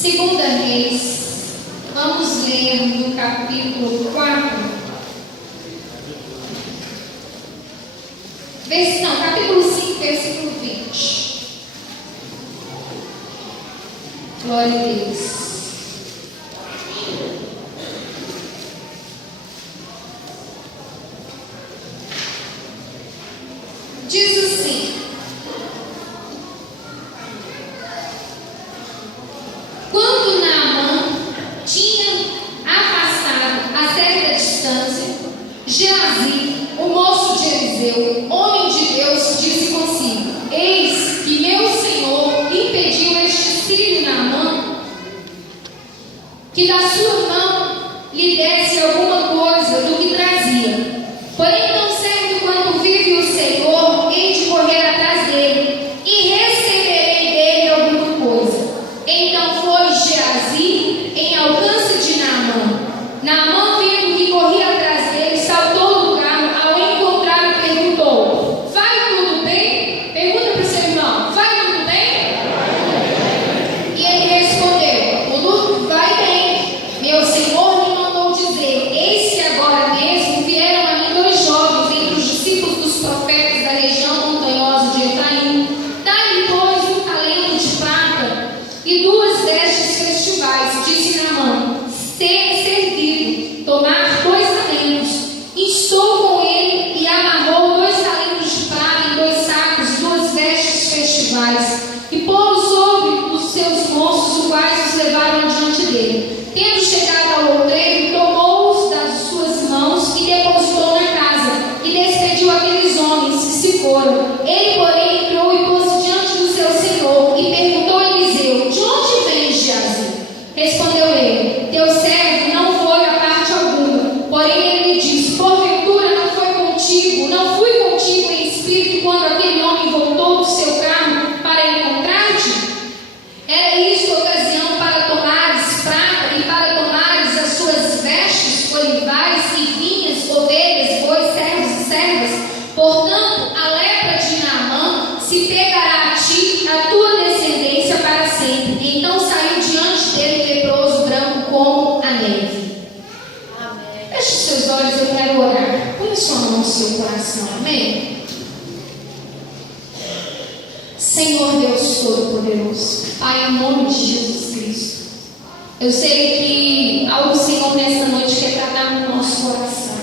Segunda Reis, vamos ler no capítulo 4. Capítulo 5, versículo 20. Glória a Deus. Diz assim: quando Naamã tinha afastado a certa distância, Geazi, o moço de Eliseu, homem de Deus, disse consigo: eis que meu senhor impediu este sírio Naamã, que da sua mão lhe desse alguma coisa do que trazia. Porém, tão certo quanto vive o Senhor, hei de correr atrás dele, e receberei dele alguma coisa. Então foi Geazi em alcance de Naamã. Naamã, vendo que corria atrás dele, saltou do carro, ao encontrar e perguntou: vai tudo bem? Pergunta para o seu irmão: vai tudo bem? E ele respondeu: tudo vai bem. Meu senhor me mandou dizer: eis que agora mesmo vieram a mim dois jovens entre os discípulos dos profetas da região montanhosa de Efraim. Dá-lhe, pois, um talento de prata e duas vestes festivais. Disse Naamã: ser servido, tomar 2 talentos. Instou com ele e amarrou 2 talentos de prata em 2 sacos e 2 vestes festivais, e pô-los sobre os seus moços, os quais os levaram diante dele. Tendo chegado ao outreiro, tomou-os das suas mãos e depositou na casa, e despediu aqueles homens que se foram. Ele, porém, entrou e pôs-se diante do seu senhor, e perguntou a Eliseu: de onde vens, Geazi? Respondeu ele: teu servo não foi a parte alguma. Porém ele lhe disse: porventura não fui contigo em espírito quando aquele homem voltou do seu carro para encontrar-te? Era isto ocasião para tomares prata e para tomares as suas vestes, olivais e vinhas, ovelhas, bois, servos e servas? Portanto, a lepra de Naamã se pegará a ti, a tua descendência para sempre. Então saiu diante dele leproso, branco como a neve. Amém. Feche os seus olhos, eu quero orar. Põe a sua mão no seu coração. Amém? Senhor Deus Todo-Poderoso, Pai, em nome de Jesus Cristo, eu sei que algo, Senhor, nessa noite quer tratar no nosso coração.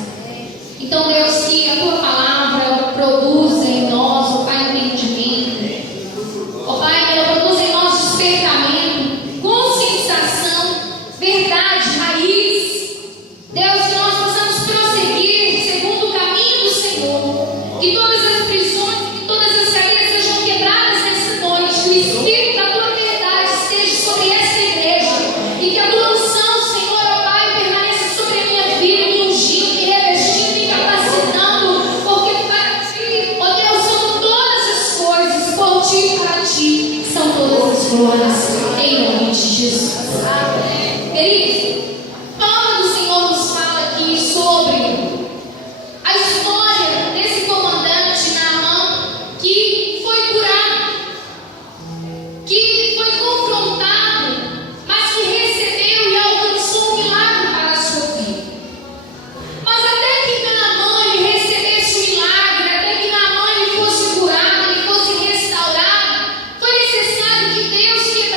Então, Deus, que a Tua palavra produza em nós, ó Pai, entendimento. Ó Pai, ela produza em nós despertamento, conscientização, verdade, raiz. Deus, que nós possamos prosseguir segundo o caminho do Senhor. Que todas as prisões, que todas as saídas sejam quebradas nessa noite. Que o Espírito da Tua verdade esteja sobre essa igreja. E que a Tua unção, Senhor, ó Pai, permaneça sobre a minha vida, me ungindo, me revestindo, me capacitando. Porque para Ti, ó Deus, são todas as coisas. Por Ti e para Ti são todas as glórias. Em nome de Jesus. Amém. Queridos, a palavra do Senhor nos fala aqui sobre a história desse comandante Naamã que foi curado, que foi confrontado, mas que recebeu e alcançou um milagre para a sua vida. Mas até que Naamã ele recebesse o milagre, até que Naamã ele fosse curado, ele fosse restaurado, foi necessário que Deus quebrasse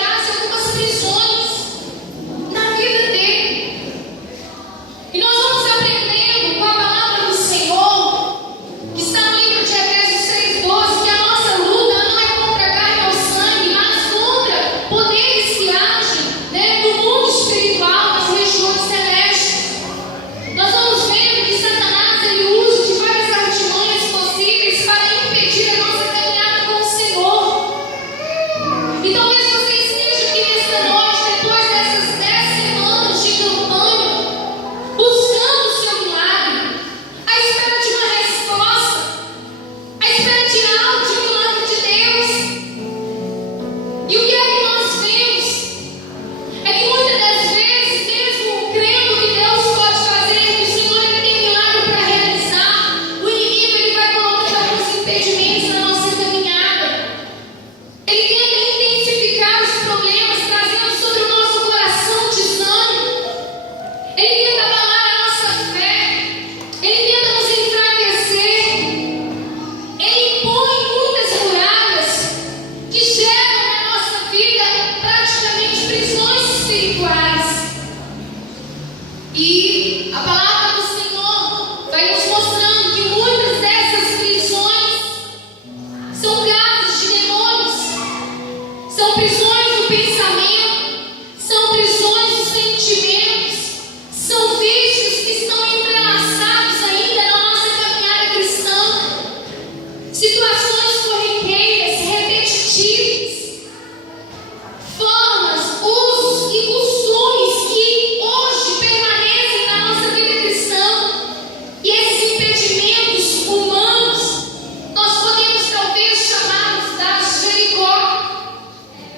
humanos, nós podemos talvez chamá-los das Jericó.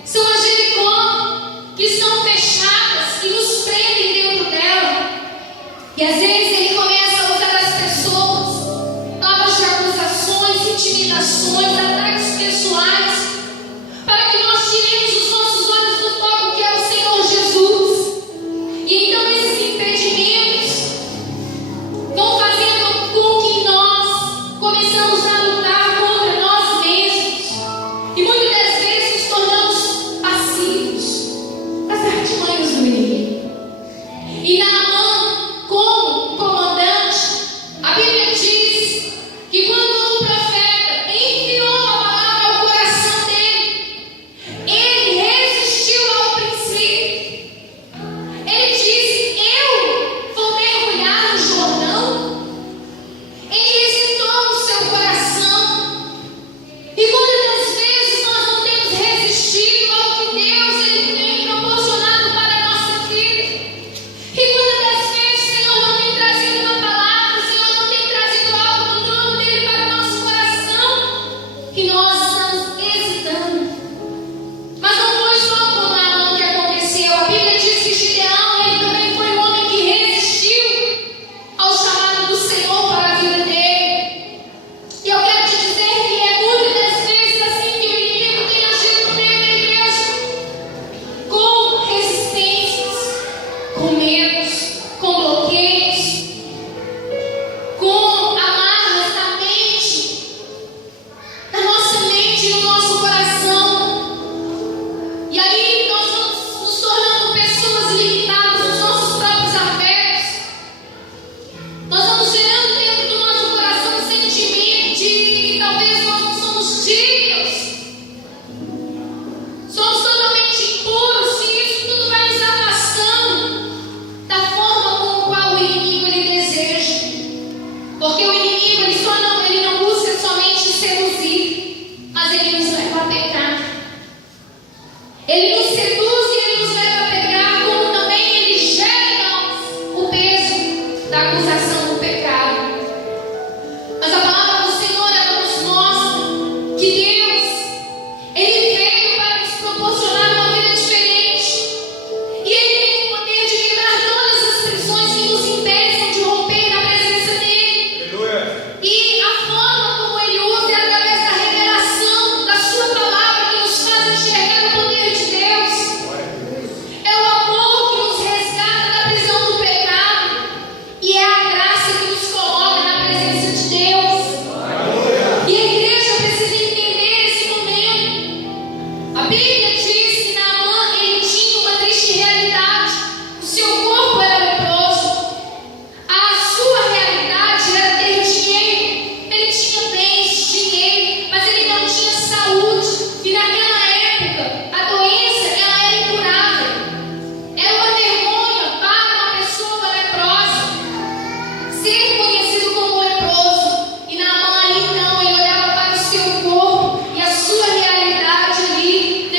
São as Jericó que estão fechadas, que nos prendem dentro dela. E às vezes ele começa a usar as pessoas, palavras de acusações, intimidações, ataques pessoais, para que nós tiremos os nossos olhos do foco que é o Senhor Jesus. E então esses impedimentos vão fazendo com que nós começamos a lutar contra nós mesmos. E muitas das vezes nos tornamos passivos das artimanhas do inimigo. E Naamã, como comandante, a Bíblia diz que quando o profeta enviou a palavra ao coração dele, ele resistiu ao princípio. Ele disse: eu vou mergulhar no Jordão. Ele hesitou no seu coração. E quantas das vezes nós não temos resistido ao que Deus ele tem proporcionado para a nossa vida? E quantas das vezes o Senhor não tem trazido uma palavra, o Senhor não tem trazido algo do trono dele para o nosso coração, e nós estamos hesitando. Mas não foi só com Naamã que aconteceu. A Bíblia diz que Gideão, ele também foi um homem que resistiu ao chamado do Senhor para a vida dele. E eu quero te dizer que é muitas das vezes assim que o inimigo tem agido no meio da igreja, com resistências, com medos, com bloqueios, com amarras na mente, na nossa mente e no nosso coração. E aí nós vamos nos tornando pessoas limitadas nos nossos próprios afetos. Nós vamos gerando dentro do nosso coração um sentimento de que talvez nós não somos dignos. Somos totalmente impuros, e isso tudo vai nos afastando da forma com a qual o inimigo ele deseja. Porque o inimigo ele não busca somente seduzir, mas ele nos leva a pecar. Ele nos seduz e ele nos leva a pecar, como também ele gera em nós o peso da acusação do pecado. Mas a palavra do Senhor ela nos mostra que Deus ele veio para nos proporcionar uma vida diferente. E ele tem o poder de quebrar todas as prisões que nos impedem de romper na presença dele. Aleluia. E a forma como ele usa é através da revelação da sua palavra que nos faz enxergar o poder de Deus. É o amor que nos resgata da prisão do pecado. E é a graça que nos coloca na presença de Deus. E a igreja precisa entender esse momento. A Bíblia diz que Naamã ele tinha uma triste realidade. O seu corpo era leproso. A sua realidade era ter dinheiro. Ele tinha bens, dinheiro, mas ele não tinha saúde. E naquela época, a doença ela era incurável. Era uma vergonha para uma pessoa leprosa ser conhecido como leproso. E Naamã ali então, ele olhava para o seu corpo e a sua realidade ali,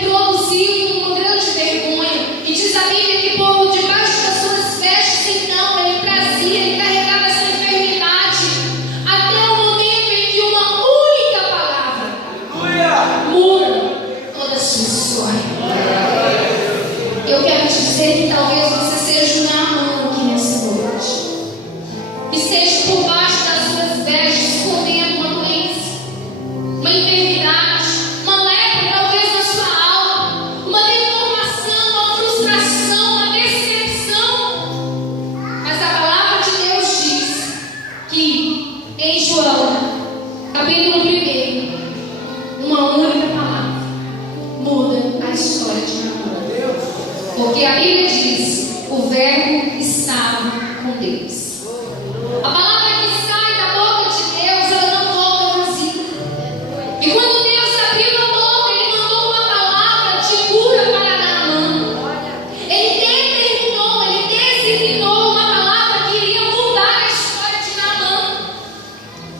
produziu uma grande vergonha. E diz a Bíblia que por debaixo das suas vestes, então, ele trazia, ele carregava essa enfermidade, até o momento em que uma única palavra muda toda a sua história. Eu quero te dizer que talvez você seja um Naamã aqui nessa noite. E seja por baixo das suas vestes, escondendo uma doença, uma enfermidade, uma lepra talvez na sua alma, uma deformação, uma frustração, uma decepção. Mas a palavra de Deus diz que em João, capítulo 1, uma única palavra muda a história de Naamã. Porque a Bíblia diz: o verbo estava com Deus. A palavra que sai da boca de Deus, ela não volta vazia. E quando Deus abriu a boca, ele mandou uma palavra de cura para Naamã. Ele determinou, ele designou uma palavra que iria mudar a história de Naamã.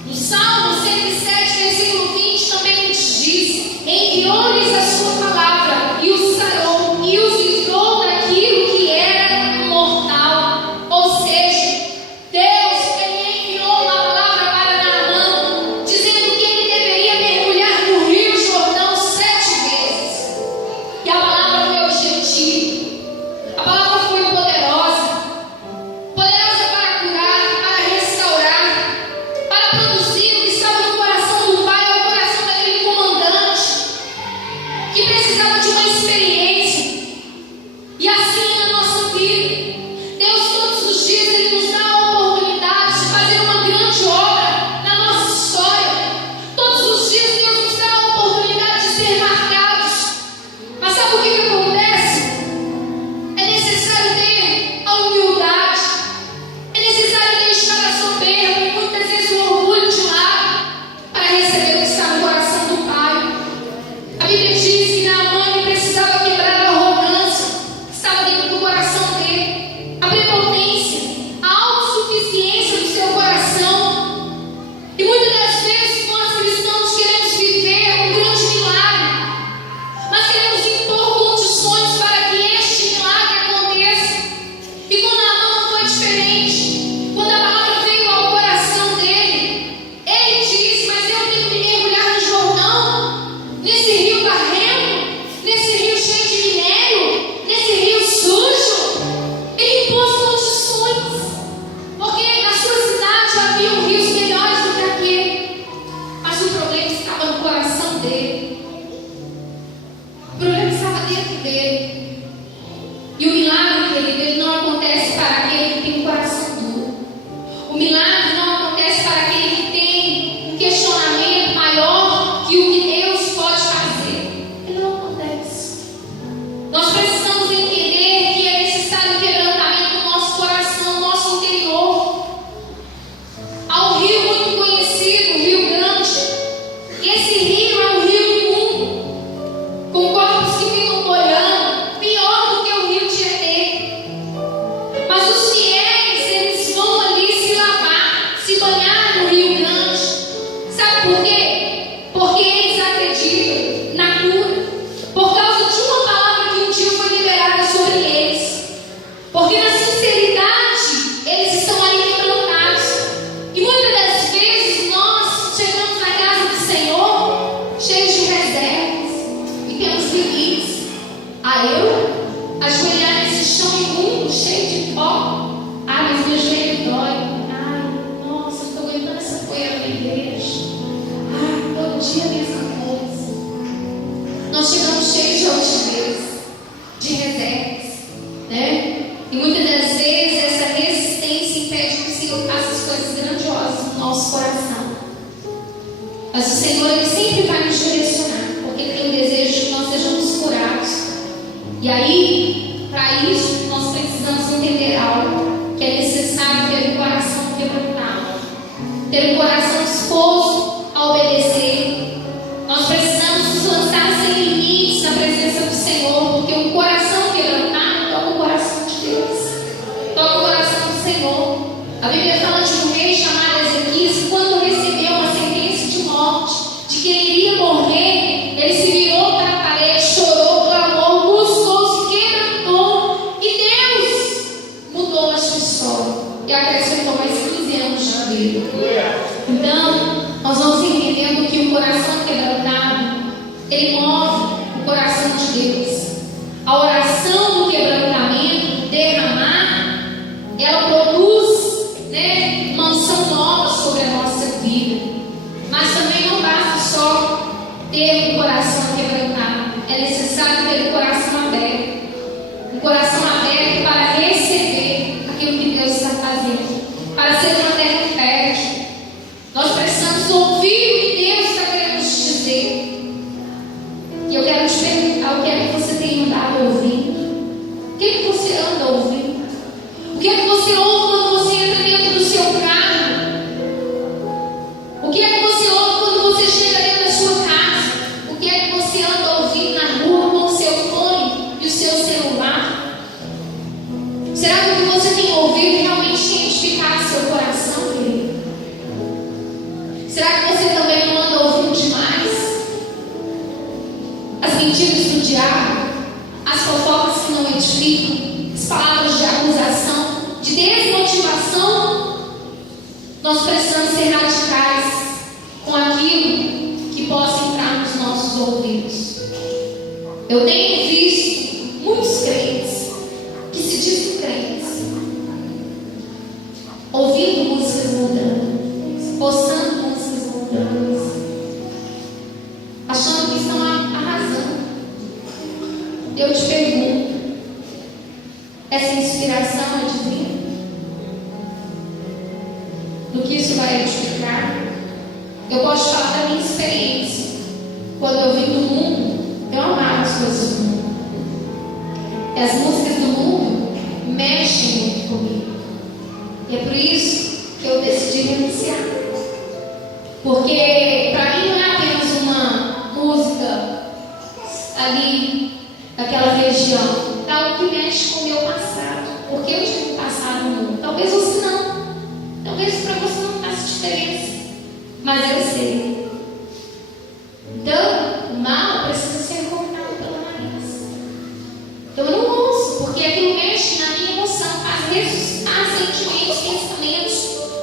No Salmo 107, versículo 20, também nos diz: enviou-lhes a sua palavra e os sarou e os livrou daquilo que era mortal. Ou seja, Deus ele enviou uma palavra para Naamã. Mas o Senhor, Ele sempre vai nos direcionar, porque Ele tem o desejo de que nós sejamos curados. E aí, para isso, nós precisamos entender algo, que é necessário ter um coração quebrantado, ter um coração disposto a obedecer. Nós precisamos nos lançar sem limites na presença do Senhor, porque um coração quebrantado toca o coração de Deus, toca o coração do Senhor. A Bíblia fala de um rei chamado Ezequias, que quando recebeu uma sentença de morte, de que ele iria morrer, ele se virou para a parede, chorou, clamou, buscou, se quebrantou, e Deus mudou a sua história e acrescentou mais 15 anos de vida. Então, nós vamos entendendo que o coração quebrantado, ele move o coração de Deus. A oração do quebrantamento, derramar, ela produz uma unção nova sobre a nossa vida. Mas também não basta só ter um coração quebrantado, é necessário ter um coração aberto. Um coração aberto para receber aquilo que Deus está fazendo, para ser uma terra fértil. Nós precisamos ouvir o que Deus está querendo nos dizer. E eu quero te perguntar: o que é que você tem andado ouvindo? O que é que você anda ouvindo? O que é que você ouve quando você entra dentro do seu carro? O que é que você ouve quando você chega dentro da sua casa? O que é que você anda ouvindo na rua com o seu fone e o seu celular? Será que o que você tem ouvido realmente tem edificado seu coração, querido? Será que você também não anda ouvindo demais as mentiras do diabo, as fofocas que não edificam, as palavras de acusação, de desmotivação? Nós precisamos ser radicais com aquilo que possa entrar nos nossos ouvidos. Eu tenho visto muitos crentes que se dizem crentes ouvindo músicas mundanas, postando músicas mundanas, achando que estão arrasando. Eu te pergunto: essa inspiração é divina? Do que isso vai edificar? Eu posso falar da minha experiência. Quando eu vim do mundo, eu amava as coisas do mundo. E as músicas do mundo mexem muito comigo. E é por isso que eu decidi renunciar. Porque para mim não é apenas uma música ali daquela região, é algo que mexe com o meu passado. Porque eu tive um passado no mundo. Talvez você não. Talvez para você não faça diferença. Mas eu sei. Então, o mal precisa ser cortado pela raiz. Então eu não ouço, porque aquilo mexe na minha emoção, faz ressuscitar sentimentos, pensamentos,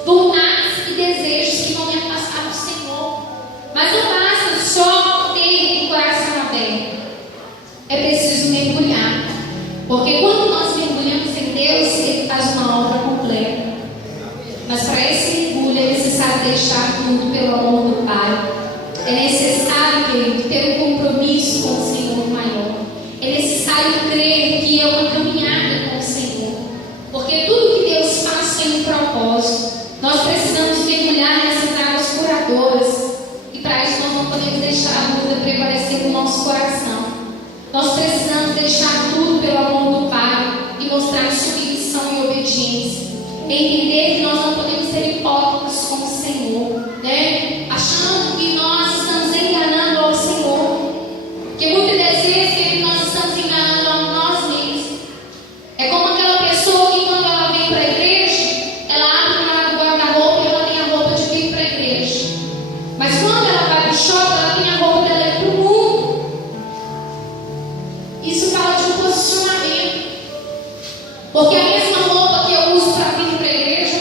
vontades e desejos que vão me afastar do Senhor. Mas não basta só ter o coração aberto. É preciso mergulhar. Porque quando nós mergulhamos em Deus, Ele faz uma obra completa. Mas para esse mergulho é necessário deixar tudo pelo amor do Pai. É necessário, querido, ter um compromisso com o Senhor maior. É necessário crer que é uma caminhada com o Senhor. Porque tudo que Deus faz tem um propósito. Nós precisamos mergulhar nessas águas curadoras. E para isso nós não podemos deixar a dúvida prevalecer no nosso coração. Nós precisamos deixar tudo pelo amor do Pai e mostrar submissão e obediência. Entender que nós não podemos ser hipócritas com o Senhor, achando que nós estamos enganando ao Senhor. Porque muitas das vezes nós estamos enganando a nós mesmos. É como aquela pessoa que quando ela vem para a igreja, ela abre o guarda-roupa e ela tem a roupa de vir para a igreja. Mas quando ela vai para o shopping, ela tem a roupa dela para o mundo. Isso fala de um posicionamento. Porque a mesma roupa que eu uso para vir para a igreja,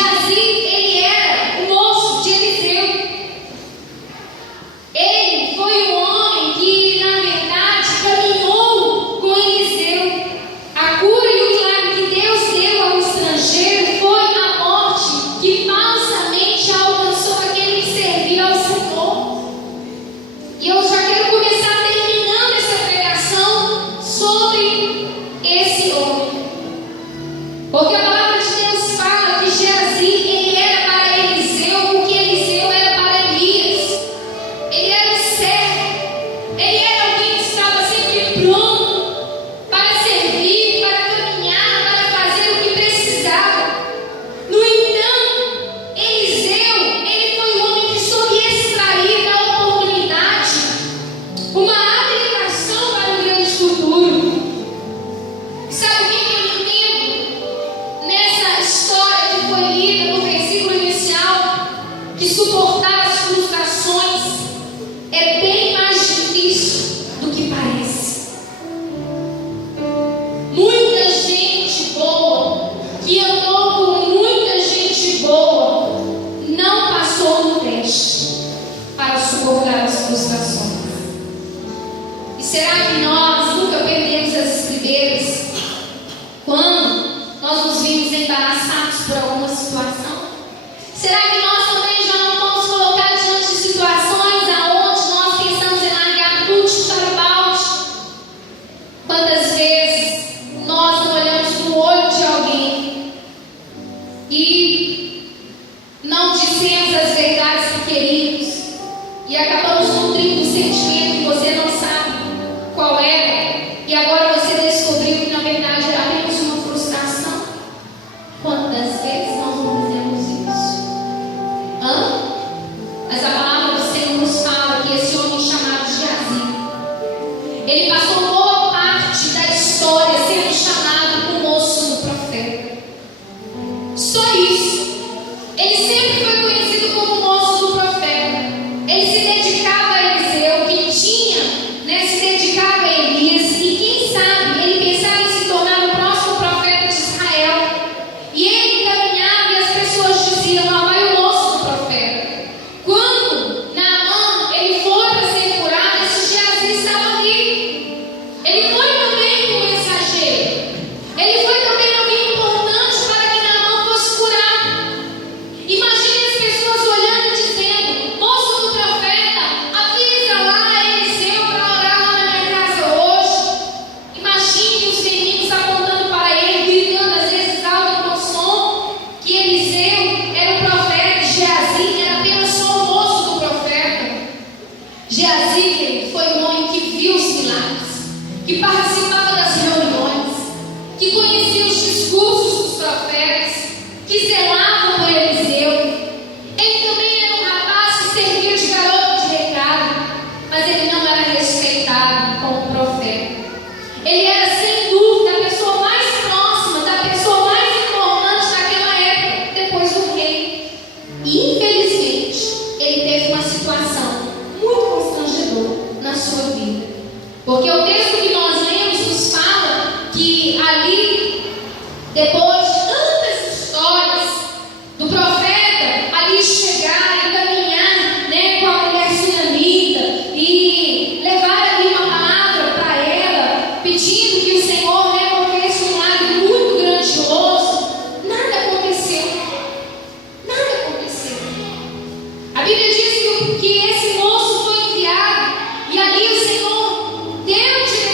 Geazi, ele era o moço de Eliseu. Ele foi um homem que, na verdade, caminhou com Eliseu. A cura e o milagre que Deus deu ao estrangeiro foi a morte que falsamente alcançou aquele que servia ao Senhor. E eu já quero começar terminando essa pregação sobre esse homem. Porque a palavra de Deus fala que Geazi, ele era para Eliseu o que Eliseu era para Elias. Ele era o servo. Ele era alguém que estava sempre pronto para servir, para caminhar, para fazer o que precisava. No entanto, Eliseu, ele foi um homem que soube extrair da oportunidade uma habilitação para um grande futuro. E sabe o que eu entendo nessa história que foi lida no versículo inicial? Que suportar as frustrações é bem mais difícil do que parece. Muita gente boa, que andou com muita gente boa, não passou no teste para suportar as frustrações. E será que nós nunca perdemos as estribeiras quando nós nos vimos embaraçados por alguma situação? Será que nós também já não vamos colocar diante de situações aonde nós pensamos em largar tudo de chutar o balde? Quantas vezes nós não olhamos no olho de alguém e não dissemos as verdades que queríamos e acabamos nutrindo um sentimento que você não sabe qual era, e agora você descobriu que na verdade era apenas uma frustração? Quantas vezes nós não fizemos isso? Mas a palavra do Senhor nos fala que esse homem chamado Geazi, ele passou boa parte da história sendo chamado o moço do profeta. Só isso. Ele sempre foi conhecido como o moço do profeta. Ele se dedicava a Eliseu, que tinha, se dedicava a Elias, e quem sabe ele pensava em se tornar o próximo profeta de Israel. E ele caminhava e as pessoas diziam: lá vai o moço do profeta. Quando Naamã ele foi para ser curado, esse Geazi estava ali. Ele foi também um mensageiro. Ele foi também alguém importante para que Naamã fosse curado. Imagine as pessoas olhando e dizendo: moço do profeta, avisa lá Eliseu para orar lá na minha casa hoje. Imagine os meninos apontando para ele, gritando às vezes alto com som, que Eliseu era o profeta e Geazi era apenas só o moço do profeta. Geazi foi um homem que viu os milagres, que participava das reuniões, que conhecia os discursos dos profetas, que zelava por Eliseu. Ele também era um rapaz que servia de garoto de recado, mas ele não era respeitado como profeta. Ele era sem dúvida a pessoa mais próxima da pessoa mais importante naquela época, depois do rei. E infelizmente ele teve uma situação muito constrangedora na sua vida, porque o texto que nós lemos nos fala que ali, depois de tantas histórias do profeta ali chegar e caminhar com a mulher sunamita e levar ali uma palavra para ela, pedindo que o Senhor movesse um milagre muito grandioso, nada aconteceu. Nada aconteceu. A Bíblia diz que esse moço foi enviado e ali o Senhor deu direção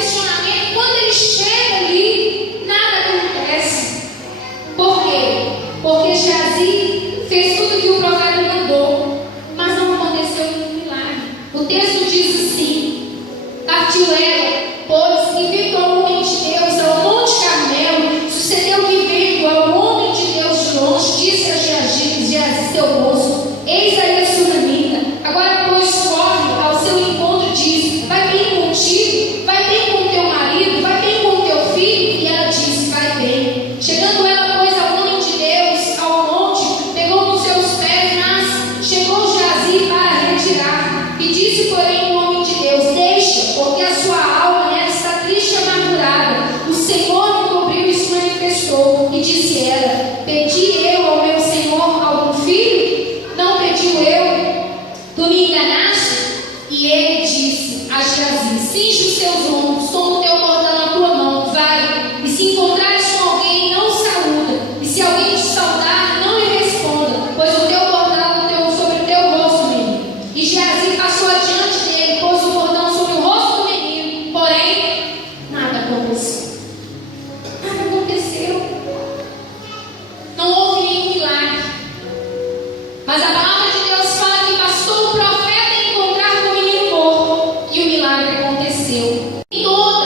Mas a palavra de Deus fala que bastou o profeta encontrar com o menino morto e o milagre aconteceu. Em toda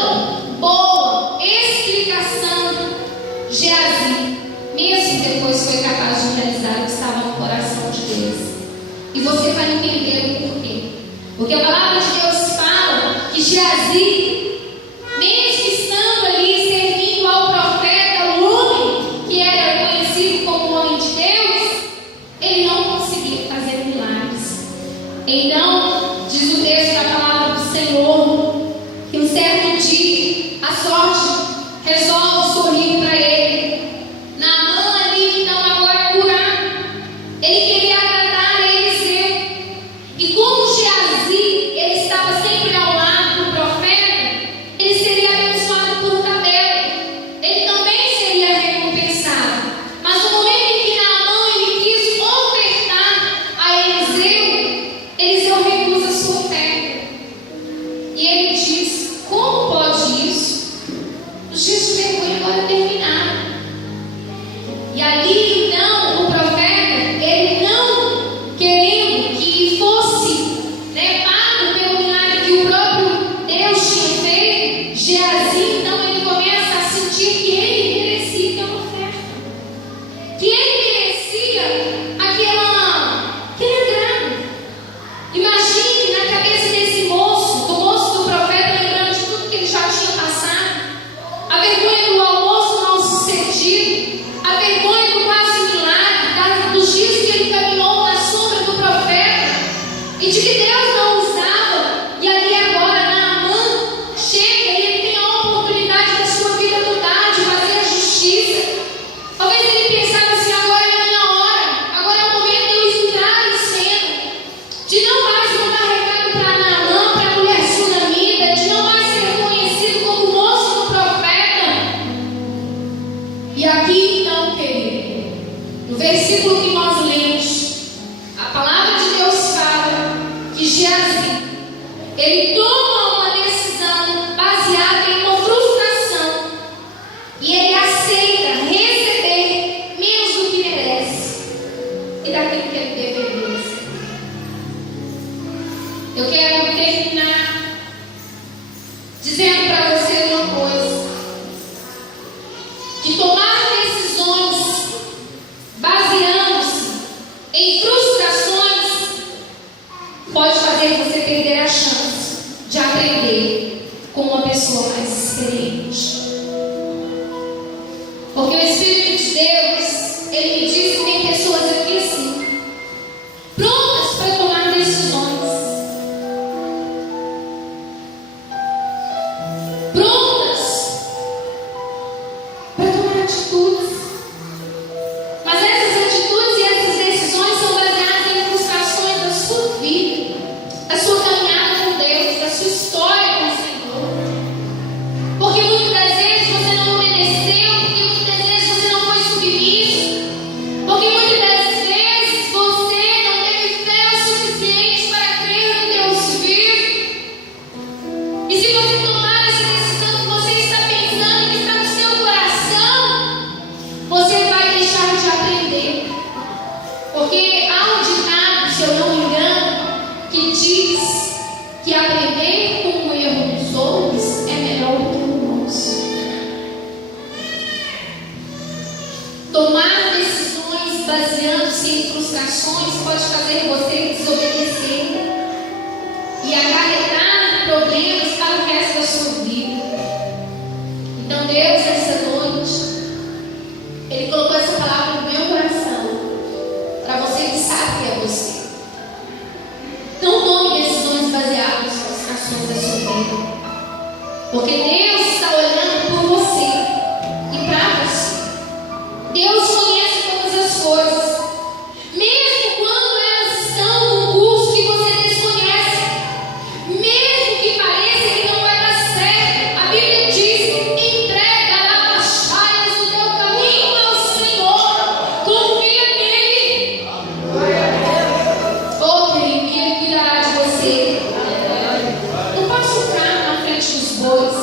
boa explicação, Geazi, mesmo depois, foi capaz de realizar o que estava no coração de Deus. E você vai entender o porquê. Porque a palavra de Deus fala que Geazi, mesmo estando ali servindo ao profeta, o homem que era conhecido como homem de Deus, ele não conseguia fazer milagres. Então, diz o texto da palavra do Senhor, que um certo dia a sorte resolve sorrir para ele. Naamã ali, então, agora curar. Ele queria agradar a Eliseu. E como Geazi, ele estava sempre ao lado do profeta, ele seria abençoado por tabela. Ele também seria recompensado. Mas no momento em que Naamã ele quis ofertar a Eliseu, Eliseu recusa sua oferta. E ele diz: como pode isso? Os dias de vergonha agora terminaram. E ali então o profeta, ele não querendo que fosse pago pelo milagre que o próprio Deus tinha feito, Geazi então ele começa a sentir que ele merecia aquela oferta, que ele merecia aquele agrado. Imagine na cabeça desse moço, do moço do profeta, lembrando de tudo que ele já tinha passado, a vergonha do almoço mal sucedido, a vergonha do quase milagre, dos dias que ele caminhou na sombra do profeta e de que Deus não usava. E ali agora Naamã chega e ele tem a oportunidade da sua vida mudar, de fazer a justiça. Talvez ele pensava assim: agora é a minha hora, agora é o momento de eu entrar em cena, de não mais mandar recado para Naamã, para a mulher sunamita, de não mais ser reconhecido como moço do profeta. E aqui então, querido, no versículo que nós lemos, a palavra de Deus fala que Geazi, ele toma uma decisão baseada em uma frustração e ele aceita receber menos do que merece e daquilo que ele deveria receber. Eu quero terminar dizendo para você uma coisa: que tomar decisões baseando-se em frustrações pode fazer você perder a chance de aprender com uma pessoa mais experiente. Porque o Espírito de Deus, ele me diz que tem pessoas aqui assim, prontas para tomar decisões, prontas para tomar atitudes. Mas essas atitudes e essas decisões são baseadas em frustrações da sua vida, da sua caminhada com Deus, da sua história com o Senhor. Porque muitas das vezes você não obedeceu, porque muitas das vezes você não foi submisso, porque muitas das vezes você não teve fé o suficiente para crer no Deus vivo. E se você tomar essa decisão que você está pensando, que está no seu coração, você vai deixar de aprender. Porque há um ditado, se eu não me engano, que diz que aprender com o erro dos outros é melhor do que o nosso. Tomar decisões baseando-se em frustrações pode fazer você desobedecer e acarretar problemas para o resto da sua vida. Então Deus, essa noite, Ele colocou essa palavra no meu coração, para você que sabe que é você. Não tome decisões baseadas nas frustrações da sua vida, porque Deus está olhando por você e para você. Deus conhece todas as coisas, mesmo quando elas estão num curso que você desconhece, mesmo que pareça que não vai dar certo. A Bíblia diz: entrega as chaias do teu caminho ao Senhor, confia nele. Oh, querido, Ele cuidará de você. Não posso entrar na frente dos bois.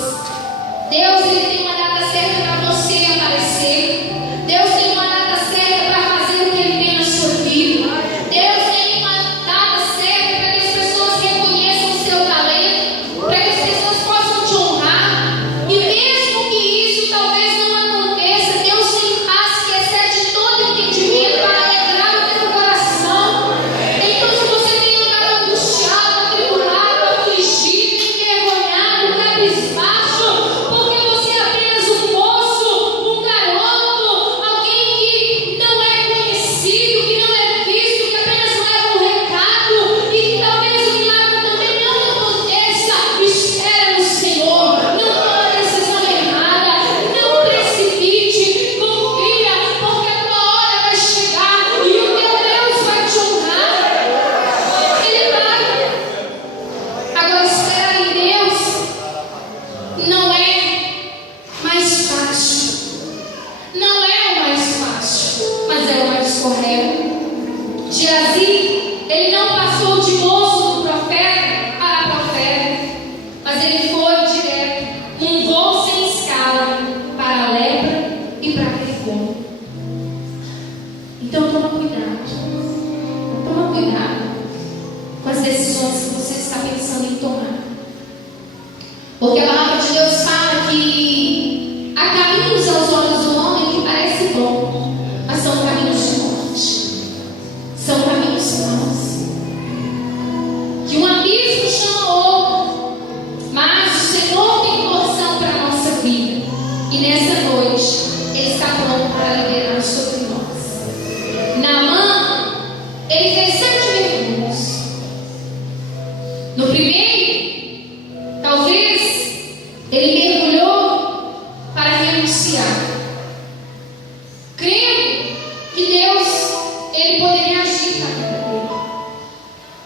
Geazi, ele não passou de moço do profeta para profeta, mas ele foi direto, num voo sem escala, para a lepra e para a vergonha. Então toma cuidado com as decisões que você está pensando em tomar, porque a palavra de Deus fala que há caminhos aos olhos do homem que parecem bons, mas são caminhos de morte, são caminhos maus, que um abismo chama outro, mas o Senhor tem porção para a nossa vida, e nessa noite Ele está pronto para liberar sobre nós. Naamã, ele fez 7 mergulhos. No primeiro, talvez ele mergulhou para renunciar, crendo que Deus, ele poderia agir na vida dele.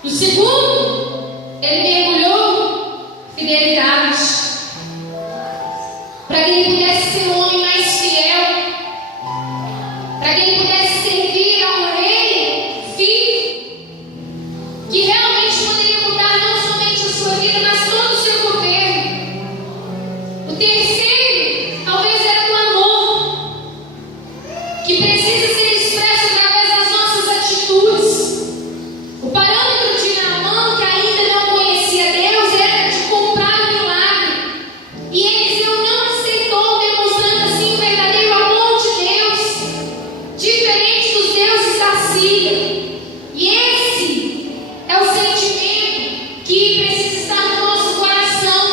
No segundo, ele mergulhou fidelidade, para que ele pudesse ser um homem mais fiel, para que ele pudesse servir a um rei vivo, que realmente poderia mudar não somente a sua vida, mas todo o seu governo. O terceiro, talvez era do amor, que precisa ser expresso através das nossas atitudes. O parâmetro de Naamã, que ainda não conhecia Deus, era de comprar um milagre. E Eliseu não aceitou, demonstrando assim o verdadeiro amor de Deus, diferente dos deuses da Síria. E esse é o sentimento que precisa estar no nosso coração,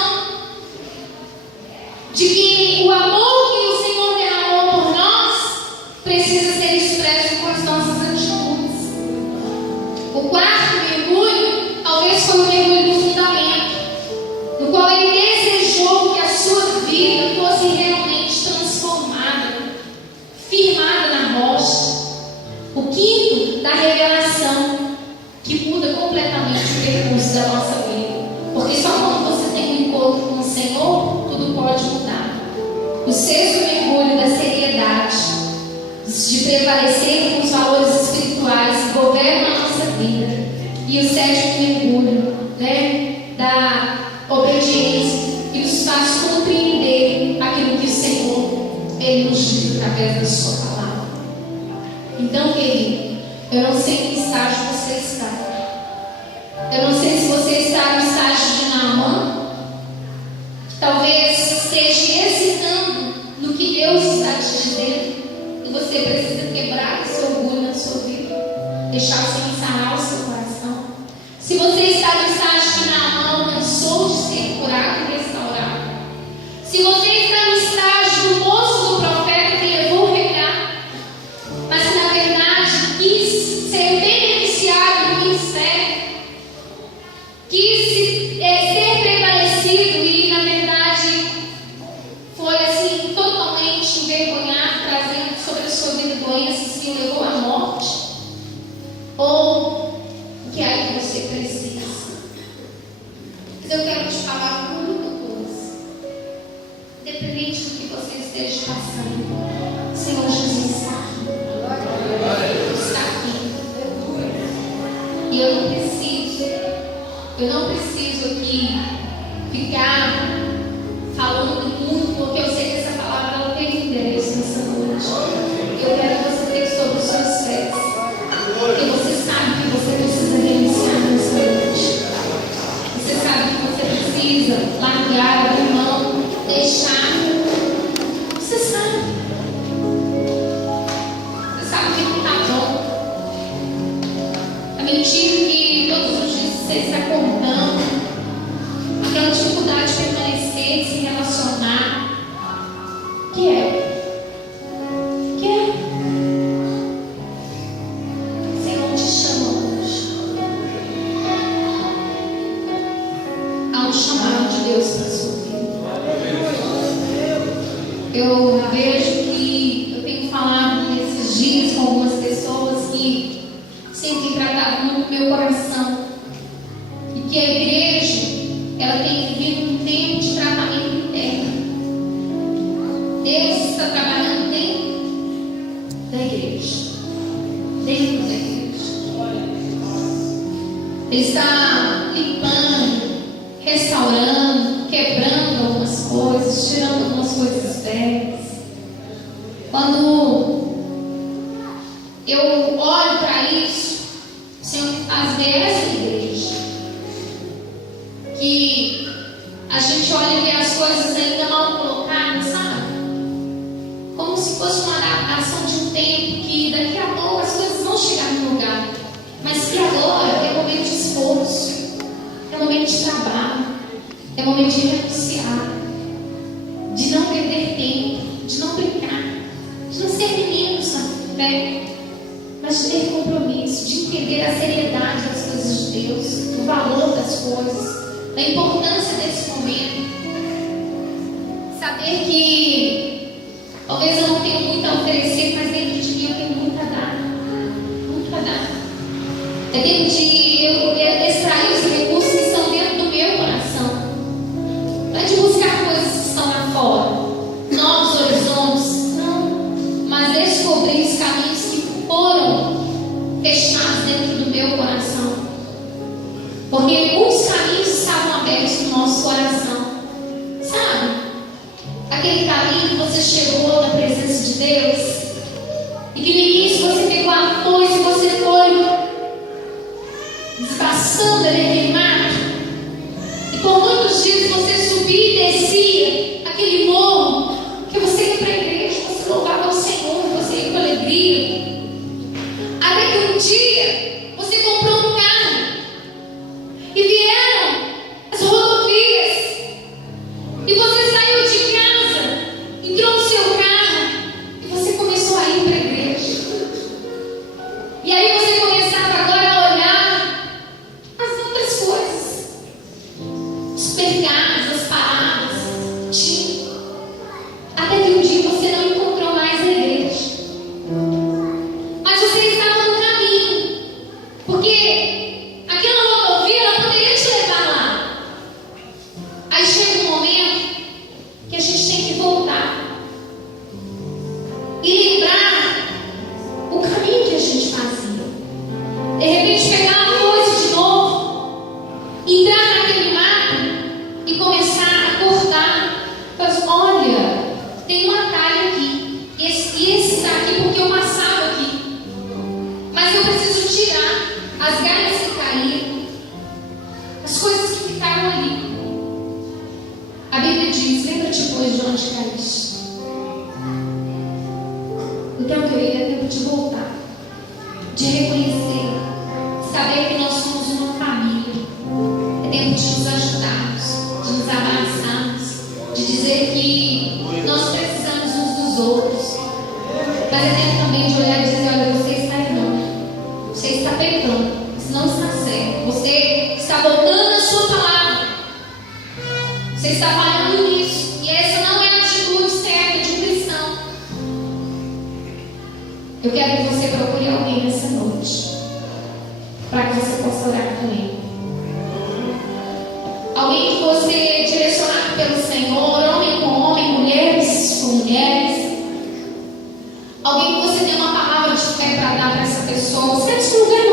de que o amor que o Senhor derramou por nós precisa ser expresso com as nossas atitudes. O quarto mergulho talvez foi o mergulho do fundamento, no qual ele desejou que a sua vida fosse realmente transformada, firmada na rocha. O quinto, da revelação, que muda completamente o percurso da nossa vida, porque só quando você tem um encontro com o Senhor, tudo pode mudar. O sexto mergulho, da seriedade, de prevalecer com os valores espirituais que governam a nossa vida. E o sétimo mergulho, da obediência, que nos faz compreender aquilo que o Senhor, Ele nos diz através da sua palavra. Então, querido, eu não sei em que estágio você está. Eu não sei se você está no estágio de Naamã, que talvez esteja hesitando no que Deus está te dizendo, e você precisa quebrar esse orgulho na sua vida, deixar o Senhor sarar o seu coração. Se você está no estágio de Naamã, cansou de ser curado e restaurado. Se você está no estágio do moço do profeta que levou o recado, mas que na verdade quis ser beneficiado do ministério, quis ser prevalecido e na verdade foi assim totalmente envergonhado, trazendo sobre a sua vida doenças que o levou à morte, ou o que é que você precisa? Mas eu quero te falar uma única coisa, independente do que você esteja passando, o Senhor Jesus está aqui. Está aqui. E eu não preciso aqui ficar falando muito, porque eu sei que essa palavra não tem endereço nessa noite. Eu quero que você tenha sobre os seus pés, porque você sabe que você precisa reiniciar nessa noite. Você sabe que você precisa largar, abrir mão, deixar. Você sabe. Você sabe que não está bom. A mentira que todos os dias você está acordando, aquela dificuldade de permanecer, de se relacionar. Que é? O Senhor te chama hoje. Há um chamado de Deus para a sua vida. Eu vejo que eu tenho falado nesses dias com algumas pessoas que sempre tratado muito meu coração, e que a igreja ela tem vivido um tempo de tratamento interno. Deus está trabalhando dentro da igreja, Ele está limpando, restaurando, quebrando algumas coisas, tirando algumas coisas velhas. Quando eu olho para isso, o Senhor me faz ver essa igreja. Que a gente olha e vê as coisas ainda mal colocadas, sabe? Como se fosse uma adaptação de um tempo que daqui a pouco as coisas vão chegar no lugar. Mas que agora é momento de esforço, é momento de trabalho, é momento de renunciar, de não perder tempo, de não brincar, de não ser meninos na fé, mas de ter compromisso, de entender a seriedade das coisas de Deus, o valor das coisas, a importância desse momento. Saber que talvez eu não tenha muito a oferecer, mas dentro de mim eu tenho muito a dar. Muito a dar. É tempo de eu extrair os recursos que estão dentro do meu coração. Não é de buscar coisas que estão lá fora, novos horizontes, não. Mas descobrir os caminhos que foram fechados dentro do meu coração. Porque os caminhos estavam abertos no nosso coração. Sabe? Aquele caminho que você chegou na presença de Deus. E que no início você pegou a foice e você foi desgastando aquele mato. E por muitos dias você subia e descia aquele morro. Que você ia para a igreja, você louvava o Senhor, você ia com alegria. Até que um dia você comprou um carro. E vieram as rodovias. E você saiu de casa, entrou no seu carro e você começou a ir para a igreja. E aí você começava agora a olhar as outras coisas, os pecados, as paradas. Até que um dia você não encontrou mais a igreja. Mas você estava no caminho, porque aquela rodovia ela poderia te levar lá. Aí chega um momento que a gente tem que voltar e lembrar o caminho que a gente fazia. De repente pegar a coisa de novo, entrar naquele mato e começar a cortar. Mas olha, tem um atalho aqui. Esse está aqui porque eu passava aqui. Mas eu preciso tirar as galhas que caíram, as coisas que ficaram ali. A Bíblia diz: lembra-te, pois, de onde caíste. Então, querido, é tempo de voltar, de reconhecer, saber que nós somos uma família. É tempo de nos ajudarmos, de nos abraçarmos, de dizer que nós precisamos uns dos outros. Mas é tempo também de olhar e dizer: olha, você está errando, você está pecando, isso não está certo, você está voltando à sua palavra, você está falhando nisso, e essa não é a atitude certa de um cristão. Eu quero que você procure alguém nessa noite, para que você possa orar com ele. Alguém que você direcionado pelo Senhor, homem com homem, mulheres com mulheres. Alguém que você tem uma palavra de fé para dar para essa pessoa. Você é esse lugar